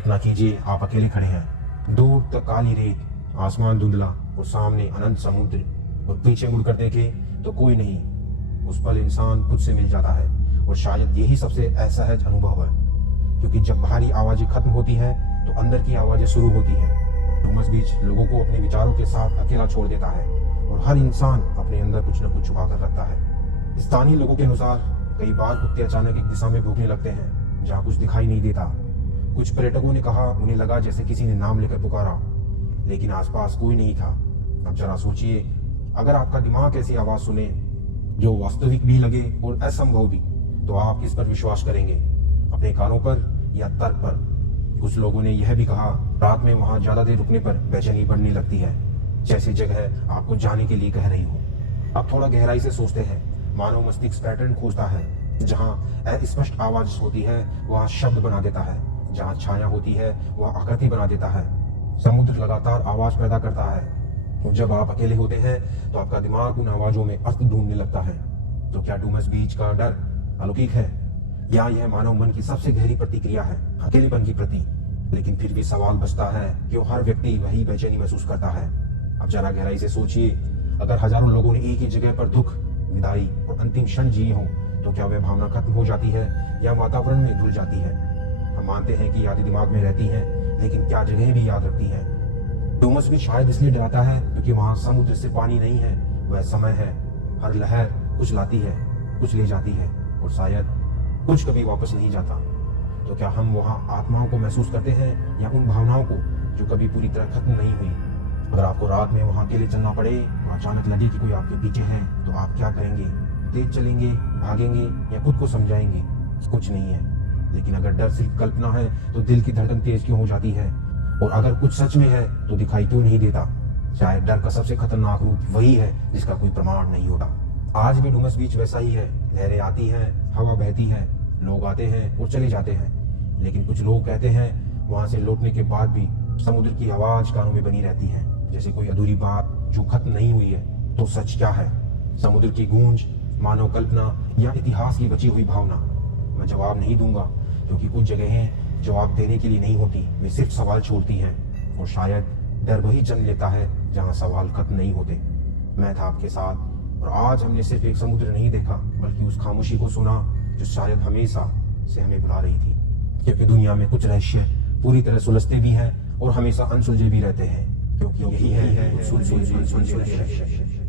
कल्पना कीजिए आप अकेले खड़े हैं, दूर तक काली रेत, आसमान धुंधला और सामने अनंत समुद्र, और पीछे मुड़कर देखें तो कोई नहीं। उस पल इंसान खुद से मिल जाता है, और शायद यही सबसे असहज अनुभव है, क्योंकि जब बाहरी आवाजें खत्म होती है तो अंदर की आवाजें शुरू होती हैं। डूमस बीच लोगों को अपने विचारों के साथ अकेला छोड़ देता है, और हर इंसान अपने अंदर कुछ न कुछ छुपा कर रखता है। स्थानीय लोगों के अनुसार कई बार कुत्ते अचानक एक दिशा में भौंकने लगते हैं जहाँ कुछ दिखाई नहीं देता। कुछ पर्यटकों ने कहा उन्हें लगा जैसे किसी ने नाम लेकर पुकारा, लेकिन आसपास कोई नहीं था। अब जरा सोचिए, अगर आपका दिमाग ऐसी आवाज सुने जो वास्तविक भी लगे और असंभव भी, तो आप किस पर विश्वास करेंगे, अपने कानों पर या तर्क पर? कुछ लोगों ने यह भी कहा रात में वहां ज्यादा देर रुकने पर बेचैनी बढ़ने लगती है, जैसी जगह आपको जाने के लिए कह रही हो। आप थोड़ा गहराई से सोचते हैं, मानव मस्तिष्क पैटर्न खोजता है। जहां अस्पष्ट आवाज होती है वहां शब्द बना देता है, जहां छाया होती है वह आकृति बना देता है। समुद्र लगातार आवाज पैदा करता है, और जब आप अकेले होते हैं तो आपका दिमाग उन आवाजों में अर्थ ढूंढने लगता है। तो क्या डूमस बीच का डर अलौकिक है, या यह मानव मन की सबसे गहरी प्रतिक्रिया है अकेलेपन की प्रति? लेकिन फिर भी सवाल बचता है कि हर व्यक्ति वही बेचैनी महसूस करता है। अब जरा गहराई से सोचिए, अगर हजारों लोगों ने एक ही जगह पर दुख, विदाई और अंतिम क्षण जिए हों, तो क्या वह भावना खत्म हो जाती है या वातावरण में धुल जाती है? हम मानते हैं कि यादें दिमाग में रहती हैं, लेकिन क्या जगह भी याद रखती हैं? डूमस भी शायद इसलिए डराता है क्योंकि वहां समुद्र से पानी नहीं है, वह समय है। हर लहर कुछ लाती है, कुछ ले जाती है, और शायद कुछ कभी वापस नहीं जाता। तो क्या हम वहां आत्माओं को महसूस करते हैं, या उन भावनाओं को जो कभी पूरी तरह खत्म नहीं हुई? अगर आपको रात में वहां अकेले चलना पड़े और अचानक लगे कि कोई आपके पीछे है, तो आप क्या करेंगे? तेज चलेंगे, भागेंगे, या खुद को समझाएंगे कुछ नहीं है? लेकिन अगर डर सिर्फ कल्पना है तो दिल की धड़कन तेज क्यों हो जाती है? और अगर कुछ सच में है तो दिखाई क्यों नहीं देता? शायद डर का सबसे खतरनाक रूप वही है जिसका कोई प्रमाण नहीं होता। आज भी डूमस बीच वैसा ही है। लहरें आती हैं, हवा बहती है, लोग आते हैं और चले जाते हैं, लेकिन कुछ लोग कहते हैं वहां से लौटने के बाद भी समुद्र की आवाज कानों में बनी रहती है, जैसे कोई अधूरी बात जो खत्म नहीं हुई है। तो सच क्या है? समुद्र की गूंज, मानव कल्पना, या इतिहास की बची हुई भावना? मैं जवाब नहीं दूंगा, क्योंकि कुछ जगहें जवाब देने के लिए नहीं होती, वे सिर्फ सवाल छोड़ती हैं। और शायद डर वही जन्म लेता है जहां सवाल खत्म नहीं होते। मैं था आपके साथ, और आज हमने सिर्फ एक समुद्र नहीं देखा, बल्कि उस खामोशी को सुना जो शायद हमेशा से हमें बुला रही थी। क्योंकि दुनिया में कुछ रहस्य पूरी तरह सुलझते भी हैं और हमेशा अनसुलझे भी रहते हैं, क्योंकि यही है सुलझे रहस्य।